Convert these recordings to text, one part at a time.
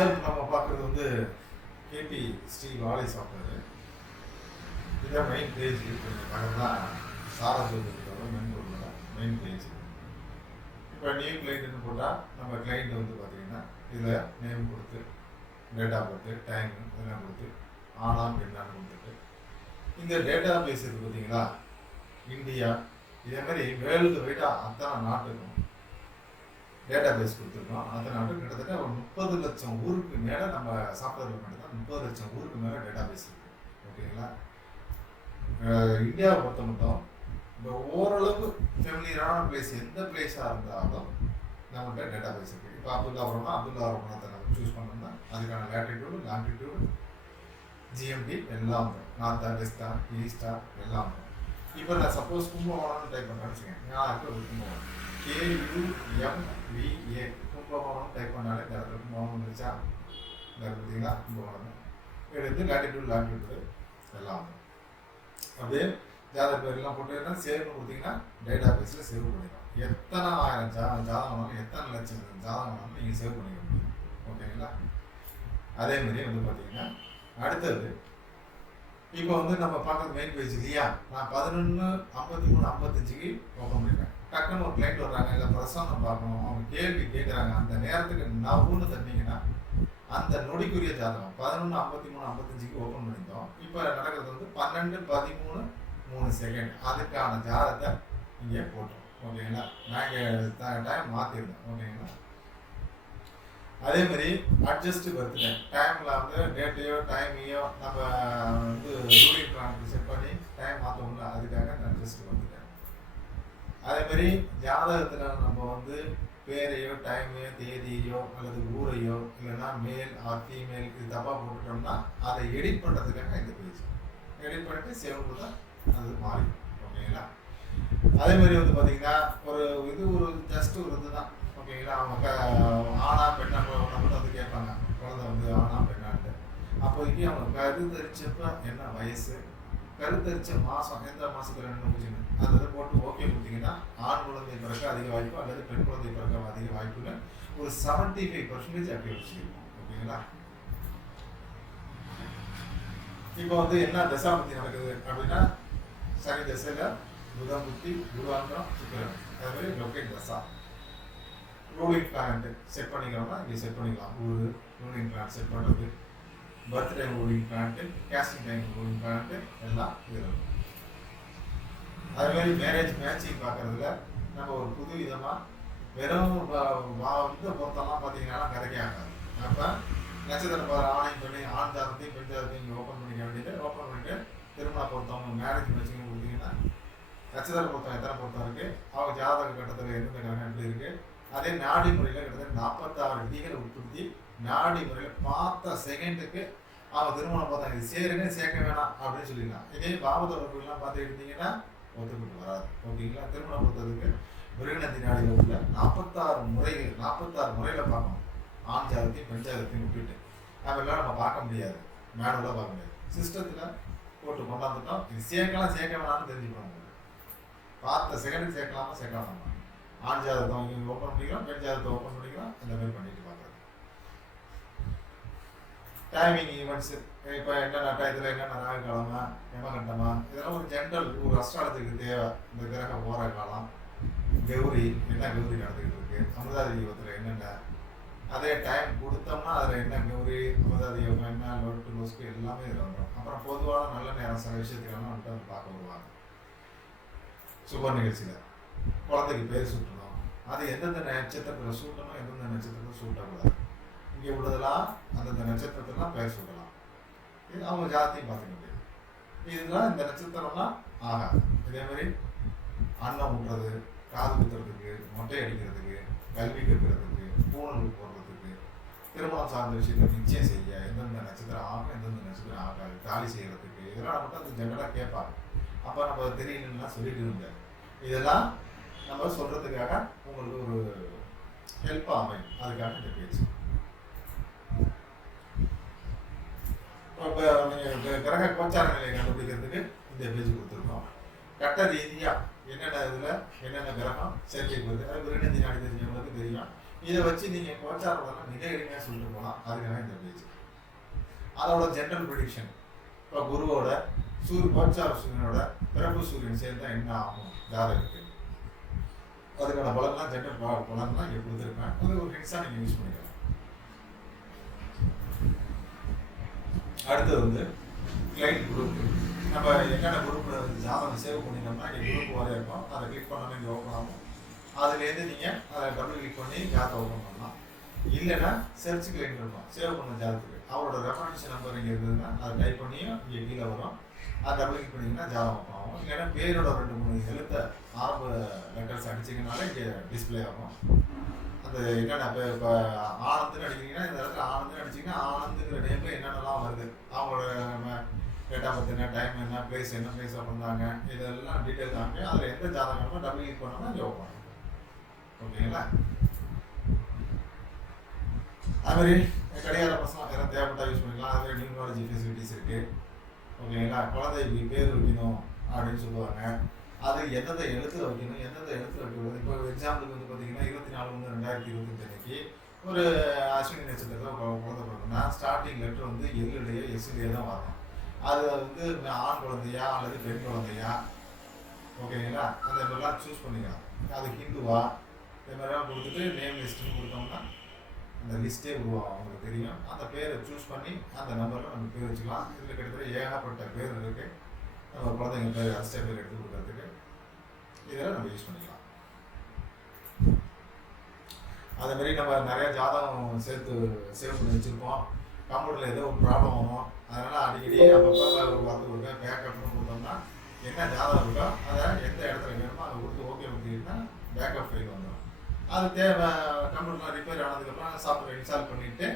Sir நம்ம பார்க்குறது வந்து கேபி ஸ்ரீ வாழை சாஃப்ட்வேர். இதான் மெயின் பேஜ். தான் சாரஸ்வதத்தோட மென்பொருளோட மெயின் பேஜ். இப்போ நியூ கிளைண்ட்னு போட்டால் நம்ம கிளைண்ட் வந்து பார்த்தீங்கன்னா இதில் நேம் கொடுத்து டேட் ஆஃப் பர்த்து டைம் இதெல்லாம் கொடுத்து ஆனாம் பெண்ணான்னு கொடுத்துட்டு இந்த டேட்டா பேஸ் இருக்குது பார்த்தீங்களா, இந்தியா இதே மாதிரி வேர்ல்டு வைடாக அத்தனை நாட்டுக்கும் டேட்டா பேஸ் கொடுத்துருக்கோம். அத்தனை நாட்டுக்கு கிட்டத்தட்ட ஒரு 30 லட்சம் ஊருக்கு மேலே நம்ம சாஃப்ட்வேரில் மட்டும்தான் 30 லட்சம் ஊருக்கு மேலே டேட்டா பேஸ் இருக்குது. ஓகேங்களா? இந்தியாவை பொறுத்த மட்டும் இந்த ஓரளவு ஃபெமிலியரான பிளேஸ் எந்த பிளேஸாக இருந்தாலும் நம்மகிட்ட டேட்டா பேஸ் இருக்குது. இப்போ அப்துல்லாபுரம்னா நம்ம சூஸ் பண்ணோம்னா அதுக்கான லேட்டிடியூடு லாங்கிடியூடு ஜிஎம்டி எல்லாம் வரும். நார்த்தா வெஸ்டா ஈஸ்டா எல்லாம் வரும். இப்போ நான் சப்போஸ் கும்பகோணம்னு டைப் பண்ணுறேன்னு வச்சுக்கேன். நான் இருக்க ஒரு கும்பகோணம் KUMVA கும்பகோணம் டைப் பண்ணாலே இந்த இடத்துல கும்பகோணம் வந்துருச்சா, இந்த பார்த்தீங்களா கும்பகோணம் எடுத்து லேட்டிடியூட் லாங்கிடியூடு எல்லாம் வரும். அப்படியே ஜாதக பேர்லாம் போட்டு சேவ் கொடுத்தீங்கன்னா டேட்டா பேஸில் சேவ் பண்ணிக்கலாம். எத்தனை ஆயிரம் ஜாதகம் வேணாலும் எத்தனை லட்சம் ஜாதகம் வேணாலும் நீங்கள் சேவ் பண்ணிக்க முடியும். ஓகேங்களா? அதே மாதிரி வந்து பார்த்தீங்கன்னா அடுத்தது இப்போ வந்து நம்ம பார்க்குறது மெயின் பேஜ் இல்லையா, நான் 11:53:55க்கு ஓப்பன் பண்ணிடுறேன். டக்குன்னு ஒரு கிளைண்ட் வர்றாங்க, இல்லை பிரசன்னம் பார்க்கணும், அவங்க கேள்வி கேட்குறாங்க, அந்த நேரத்துக்கு நவுன்னு தந்தீங்கன்னா அந்த நொடிக்குரிய ஜாதகம் 11:53:55க்கு ஓப்பன் பண்ணியிருந்தோம். இப்போ நடக்கிறது வந்து 12:13:03 அதுக்கான ஜாதகத்தை இங்கே போட்டோம். ஓகேங்களா? நாங்கள் டைம் மாற்றிருந்தோம். ஓகேங்களா? அதே மாதிரி அட்ஜஸ்ட் பர்த்டே டைமில் வந்து டேட்டையோ டைமையோ நம்ம வந்து ரூலிங் பிளானுக்கு செட் பண்ணி டைம் மாற்றோம்ல, அதுக்காக அட்ஜஸ்ட் பர்த்டே. அதே மாதிரி ஜாதகத்தில் நம்ம வந்து பேரையோ டைமையோ தேதியோ அல்லது ஊரையோ இல்லைன்னா மேல் ஆர் ஃபீமேல் இது தப்பாக போட்டுட்டோம்னா அதை எடிட் பண்ணுறதுக்காக இந்த பேஜ் எடிட் பண்ணிட்டு சேவ் கொடுத்தா அது மாறிடும். ஓகேங்களா? அதே மாதிரி வந்து பார்த்தீங்கன்னா ஒரு ஜஸ்ட் ஒரு இதுதான். ஓகேங்களா? அவங்க ஆனா பெண்ணா நம்ம வந்து கேட்பாங்க, குழந்தை வந்து ஆனா பெண்ணான்ட்டு. அப்போதைக்கு அவங்க கருத்தரிச்சப்ப என்ன வயசு, கருத்தரிச்ச மாதம் எந்த மாதத்தில் என்ன முடிச்சுங்க அதை போட்டு ஓகே கொடுத்தீங்கன்னா ஆண் குழந்தை பிறக்க அதிக வாய்ப்பு அல்லது பெண் குழந்தை பிறக்க அதிக வாய்ப்புன்னு ஒரு 75% அப்படி வச்சுருக்கோம். ஓகேங்களா? இப்போ வந்து என்ன தசாபுத்தி நடக்குது அப்படின்னா சனி தசையில் புதன் புத்தி குருவாந்திரம் சுக்கிரன், அதே மாதிரி லொக்கேட் தசா. ரூலிங் பிளான் செட் பண்ணிக்கிறோம்னா இங்கே செட் பண்ணிக்கலாம். ஒரு ரூலிங் பிளான் செட் பண்ணுறது, birth time ruling plant, casting time ruling plant எல்லாம் இதில். அதேமாதிரி மேரேஜ் மேட்சிங் பார்க்குறதுல நம்ம ஒரு புது விதமாக வெறும் இந்த பொருத்தம்லாம் பார்த்தீங்கன்னா கிடைக்க ஆகாது. அப்போ நட்சத்திரம் ஆணையும் பண்ணி ஆண் ஜாதத்தையும் பெண் ஜாதத்தையும் இங்கே ஓப்பன் பண்ணிக்க வேண்டியது. ஓப்பன் பண்ணிவிட்டு திருமண பொருத்தம் மேரேஜ் மேட்சிங் கொடுத்தீங்கன்னா நட்சத்திர பொருத்தம் எத்தனை பொருத்தம் இருக்குது, அவங்க ஜாதக கட்டத்தில் எந்தெந்த கிரகம் எப்படி இருக்குது, அதே நாடி முறையில் கிட்டத்தட்ட 46 விதிகளை உட்படுத்தி நாடி முறையில் பார்த்த செகண்டுக்கு அவங்க திருமணம் பார்த்தாங்க இது சேருங்க சேர்க்க வேணாம் அப்படின்னு சொல்லிடலாம். இதே பாவத்தொடர்புலாம் பார்த்து எடுத்தீங்கன்னா ஒத்துக்கிட்டு வராது. ஓகேங்களா? திருமணம் பொறுத்ததுக்கு மிருகநந்தி நாடி வகுப்பில் 46 முறையில் பார்க்கணும். ஆண் ஜாதத்தையும் பெண் ஜாதத்தையும் விட்டுட்டு அதெல்லாம் நம்ம பார்க்க முடியாது, மேனுவலாக பார்க்க முடியாது. சிஸ்டத்தில் போட்டு கொண்டாந்துட்டோம். இது சேர்க்கலாம் சேர்க்க வேணாம்னு தெரிஞ்சுக்கணும். பார்த்த செகண்டுக்கு சேர்க்கலாமா சேர்க்கலாமா, ஆண் ஜாதகத்தை அவங்க ஓப்பன் பண்ணிக்கலாம், பெண் ஜாதகத்தை ஓப்பன் பண்ணிக்கலாம், இந்த மாதிரி பண்ணிட்டு பார்க்குறது. டைமிங் ஈவெண்ட்ஸு இப்போ என்னென்ன டயத்தில் என்னென்ன நாக காலமா யமகண்டமா இதெல்லாம் ஒரு ஜென்ரல் ஒரு அஸ்ட்ராலஜிக்கு தேவை. இந்த கிரகம் ஓர காலம், கௌரி என்ன கௌரி நடந்துக்கிட்டு இருக்கு, அமிர்தாதி யோகத்தில் என்னென்ன, அதே டைம் கொடுத்தோம்னா அதில் என்ன கௌரி அமிர்தாதி யோகம் என்ன லோட்டு லோஸ்க்கு எல்லாமே இதில் வந்துடும். அப்புறம் பொதுவான நல்ல நேரம் சில விஷயத்துக்கெல்லாம் வந்துட்டு வந்து பார்க்க வருவாங்க. சுப நிகழ்ச்சியில் குழந்தைக்கு பேர் சூட்டணும், அது எந்தெந்த நட்சத்திரத்தில் சூட்டணும் எந்தெந்த நட்சத்திரத்தில் சூட்டக்கூடாது, இங்கே உள்ளதெல்லாம் அந்தந்த நட்சத்திரத்திலாம் பெயர் சூட்டலாம். இது அவங்க ஜாதத்தையும் பார்த்துக்க முடியாது. இதெல்லாம் இந்த நட்சத்திரம்லாம் ஆகாது. இதே மாதிரி அன்னம் ஊட்டுறது, காது குத்துறதுக்கு, மொட்டை அடிக்கிறதுக்கு, கல்வி கற்கிறதுக்கு, பூணலுக்கு போடுறதுக்கு, திருமணம் சார்ந்த விஷயத்தை நிச்சயம் செய்ய எந்தெந்த நட்சத்திரம் ஆகும் எந்தெந்த நட்சத்திரம் ஆகாது, தாலி செய்கிறதுக்கு இதெல்லாம் மட்டும் அந்த ஜெனரலாக கேட்பாங்க. அப்போ நம்ம தெரியலன்னா சொல்லிட்டு இருந்தேன். இதெல்லாம் நம்ம சொல்கிறதுக்காக உங்களுக்கு ஒரு ஹெல்ப்பாக அமையும். அதுக்காக இந்த பேச்சு. இப்போ நீங்கள் கிரக கோச்சார நிலையை கண்டுபிடிக்கிறதுக்கு இந்த பேஜ் கொடுத்துருக்கோம். கட்ட ரீதியாக என்னென்ன இதில் என்னென்ன கிரகம் சேர்க்கை போகுது, அது விருநந்தி நாடி தெரிஞ்சவங்களுக்கு தெரியும். இதை வச்சு நீங்கள் கோச்சாரோட மிக எளிமையாக சொல்லிட்டு போகலாம். அதுக்காக இந்த பேஜ். அதோட ஜென்ரல் ப்ரிடிக்ஷன், இப்போ குருவோட கோச்சார சூரியனோட பிறப்பு சூரியன் சேர்ந்தால் என்ன ஆகும் ஜாதகத்துக்கு, அதுக்கான பலன்லாம் ஜென்ரல் பலன்லாம் இங்கே கொடுத்துருப்பேன். அது ஒரு ஹிட்ஸாக நீங்கள் யூஸ் பண்ணிக்கலாம். அடுத்தது வந்து கிளைண்ட் குரூப். நம்ம என்னென்ன குரூப் ஜாதகம் சேவ் பண்ணிட்டோம்னா இங்கே குரூப் வர இருக்கும், அதை கிளிக் பண்ணாமல் இங்கே ஓப்பன் ஆகும். அதுலேருந்து நீங்கள் அதை டபுள் கிளிக் பண்ணி ஜாதகம் ஓப்பன் பண்ணலாம். இல்லைன்னா சர்ச் கிளைண்ட் இருக்கும் சேவ் பண்ண ஜாதகத்துக்கு, அவரோட ரெஃபரன்ஸ் நம்பர் இங்கே இருந்ததுன்னா அதை டைப் பண்ணியும் இங்கே கீழே வரும். அதை டபுள் கிளிக் பண்ணிங்கன்னா ஜாதகம் ஓப்பன் ஆகும். இல்லைன்னா பேரோட 2-3 எழுத்த ஆரம்ப லெட்டர்ஸ் அடிச்சிங்கனாலே இங்கே டிஸ்பிளே ஆகும். அந்த என்னென்ன இப்போ ஆனந்துன்னு அடிக்கிறீங்கன்னா இந்த இடத்துல ஆனந்துன்னு அடிச்சிங்கன்னா ஆனந்துங்கிற நேமில் என்னென்னலாம் வருது, அவங்களோட டேட் ஆஃப் பர்த் என்ன, டைம் என்ன, பிளேஸ் என்ன, பிளேஸாக பண்ணாங்க, இதெல்லாம் டீட்டெயில் தாங்க. அதில் எந்த ஜாதகமோ டபுள் கிளிக் பண்ணோம்னா இங்கே ஓப்பன் ஆகும். ஓகேங்களா? அதுமாதிரி கிடையாத பசங்க யாரும் தேவைப்பட்டா யூஸ் பண்ணிக்கலாம். அதுமாதிரி நியூமராலஜி ஃபெசிலிட்டிஸ் இருக்குது. ஓகேங்களா? குழந்தைக்கு பேர் வைக்கணும் அப்படின்னு சொல்லுவாங்க. அது எந்தெந்த எழுத்துல வைக்கணும், எந்தெந்த எழுத்துல வைக்கக்கூடாது. இப்போ எக்ஸாம்பிளுக்கு வந்து பார்த்தீங்கன்னா 24/1/2025 அன்னைக்கு ஒரு அஸ்வினி நட்சத்திரத்தில் குழந்தை பிறகுன்னா ஸ்டார்டிங் லெட்டர் வந்து எல்லுடைய எஸ்லேயே தான் வரணும். அது வந்து ஆண் குழந்தையா அல்லது பெண் குழந்தையா, ஓகேங்களா? அந்த மாதிரிலாம் சூஸ் பண்ணிக்கலாம். அது ஹிந்துவா இந்த மாதிரிலாம் கொடுத்துட்டு நேம் லிஸ்ட்டுன்னு கொடுத்தோம்னா அந்த லிஸ்ட்டே உருவாகும், அவங்களுக்கு தெரியும். அந்த பேரை சூஸ் பண்ணி அந்த நம்பரில் நம்ம பேர் வச்சுக்கலாம். இதில் கிட்டத்தட்ட ஏகப்பட்ட பேர் இருக்குது. நம்ம குழந்தைங்க பேர் அஸ்டே பேர் எடுத்து கொடுக்கறதுக்கு இதெல்லாம் நம்ம யூஸ் பண்ணிக்கலாம். அதேமாரி நம்ம நிறைய ஜாதகம் சேர்த்து சேவ் பண்ணி வச்சுருப்போம். கம்ப்யூட்டரில் ஏதோ ஒரு ப்ராப்ளம் வரும், அதனால் அடிக்கடி அப்பப்போ ஒரு வார்த்தை கொடுக்க பேக்கப்னு கொடுத்தோம்னா என்ன ஜாதகம் இருக்கோ அதை எந்த இடத்துல வேணுமோ அதை கொடுத்து ஓகே பண்ணிட்டீங்கன்னா பேக்கப் ஃபைல் வந்துடும். அது தேவை கம்ப்யூட்டரில் ரிப்பேர் ஆனதுக்கப்புறம் சாஃப்ட்வேர் இன்ஸ்டால் பண்ணிவிட்டு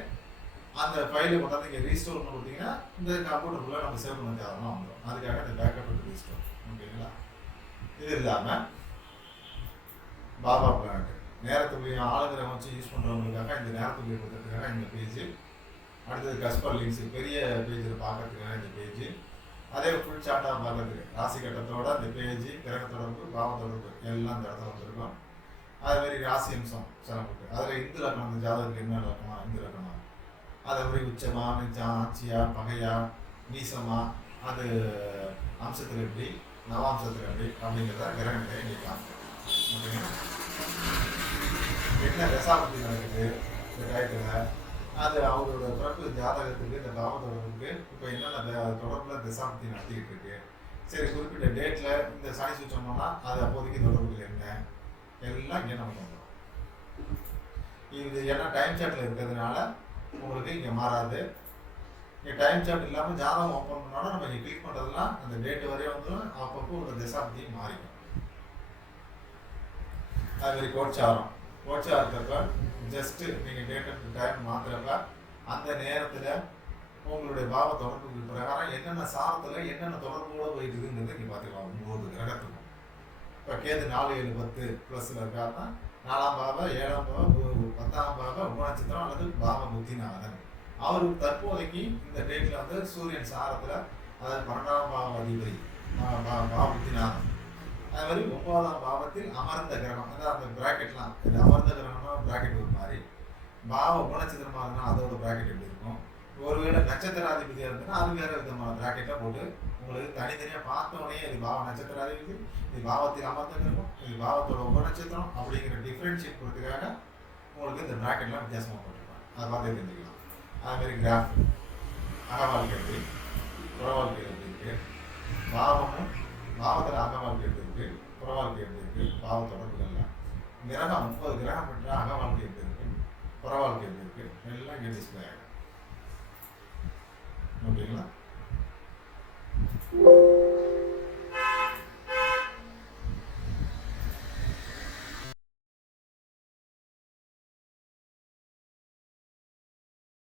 அந்த ஃபைலை கொண்டாந்து இங்கே ரீஸ்டோர் பண்ணி கொடுத்தீங்கன்னா இந்த கம்ப்யூட்டருக்குள்ளே நம்ம சேவ் பண்ண ஜாதகமாக வந்துடும். அதுக்காக இந்த பேக்கப் ரீஸ்டோர். ஓகேங்களா? இது இல்லாமல் பாபா பிளானட் நேரத்துக்குரிய ஆளுங்கிற வச்சு யூஸ் பண்ணுறவங்களுக்காக இந்த நேரத்துக்குரிய கொடுக்கறதுக்காக இந்த பேஜ். அடுத்தது கஸ்பர் லிங்க்ஸ் பெரிய பேஜில் பார்க்கறதுக்காக இந்த பேஜ். அதே ஃபுல் சார்ட்டாக பார்க்கறதுக்கு ராசி கட்டத்தோட இந்த பேஜ், கிரக தொடர்பு, பாவ தொடர்பு எல்லாம் இந்த இடத்துல வந்துருக்கும். அதுமாரி ராசி அம்சம் சிறப்புக்கு அதில் இந்து லக்கணம், இந்த ஜாதகத்துக்கு என்ன லக்கணம், இந்து லக்கணம், அதே மாதிரி உச்சமா, நிச்சம், ஆட்சியா, பகையா, நீசமா, அது அம்சத்தில் எப்படி, நவாம்சத்தில் எப்படி அப்படிங்கிறத கிரகங்களை நீக்கலாம். ஓகேங்களா? என்ன தசாபதி நடக்குது இந்த டயத்தில், அது அவரோட பிறப்பு ஜாதகத்துக்கு இந்த பாவத்தொடர்புக்கு இப்போ என்னென்ன தொடர்பில் தசாபதி நடத்திக்கிட்டு இருக்கு. சரி, குறிப்பிட்ட டேட்டில் இந்த சனி சுற்றம்னா அது அப்போதைக்கு தொடர்புகள் என்ன எல்லாம் இங்கே நமக்கு வந்துடும். இது ஏன்னா டைம் சார்ட்டில் இருக்கிறதுனால உங்களுக்கு இங்கே மாறாது. இங்கே டைம் சார்ட் இல்லாமல் ஜாதகம் ஓப்பன் பண்ணோன்னா நம்ம இங்கே கிளிக் பண்ணுறதுலாம் அந்த டேட்டு வரையும் வந்துடும். அப்பப்போ ஒரு தசாப்தியும் மாறிக்கும். அதுமாதிரி கோச்சாரத்தப்ப ஜஸ்ட்டு நீங்கள் டேட் அண்ட் டைம் மாற்றுறப்ப அந்த நேரத்தில் உங்களுடைய பாவ தொடர்பு பிரகாரம் என்னென்ன சாரத்தில் என்னென்ன தொடர்போடு போயிட்டு இருக்குங்கிறத இங்கே பார்த்துக்கலாம். 9 கிரகத்துக்கும் இப்போ கேது 4, 7, 10 ப்ளஸில் இருக்காருன்னா 4ஆம் பாவம், 7ஆம் பாவம், 10ஆம் பாவம், உபநட்சத்திரம் அல்லது பாவ புத்திநாதன். அவருக்கு தற்போதைக்கு இந்த டேட்டில் வந்து சூரியன் சாரத்தில், அதாவது 12ஆம் பாவ அதிபதி பாவ புத்திநாதன். அது மாதிரி 9ஆம் பாவத்தில் அமர்ந்த கிரகம், அதாவது அந்த பிராக்கெட்லாம் இது அமர்ந்த கிரகம்னா பிராக்கெட் ஒரு மாதிரி, பாவ உபநட்சத்திரமாக இருந்தால் அதோட பிராக்கெட் எப்படி இருக்கும், ஒருவேளை நட்சத்திராதிபதியாக இருந்ததுன்னா அது வேறு விதமான பிராக்கெட்டாக போட்டு உங்களுக்கு தனித்தனியாக பார்த்தோடனே இது பாவ நட்சத்திராதிபதி, இது பாவத்தில் அமர்ந்த கிரகம், இது பாவத்தோட உபநட்சத்திரம் அப்படிங்கிற டிஃப்ரென்ஷியேட் கொடுத்ததுக்காக உங்களுக்கு இந்த பிராக்கெட்லாம் வித்தியாசமாக போட்டிருப்பாங்க. அதை பார்த்து தெரிஞ்சுக்கலாம். அதுமாரி கிராஃப் அகவாழ்க்கை எப்படி, புறவாழ்க்கை எப்படி இருக்குது, பாவமும் பாவத்தில் அகவாழ்க்கை எப்படி இருக்குது, புறவாழ்க்கை எப்படி இருக்குது, பாவ தொடர்புகள்லாம் கிரகம் 30 கிரகம் பெற்ற அகவாழ்க்கை எப்படி இருக்குது, புறவாழ்க்கை எப்படி இருக்குது எல்லாம் இங்கே டிஸ்பிளே ஆகிடும். ஓகேங்களா?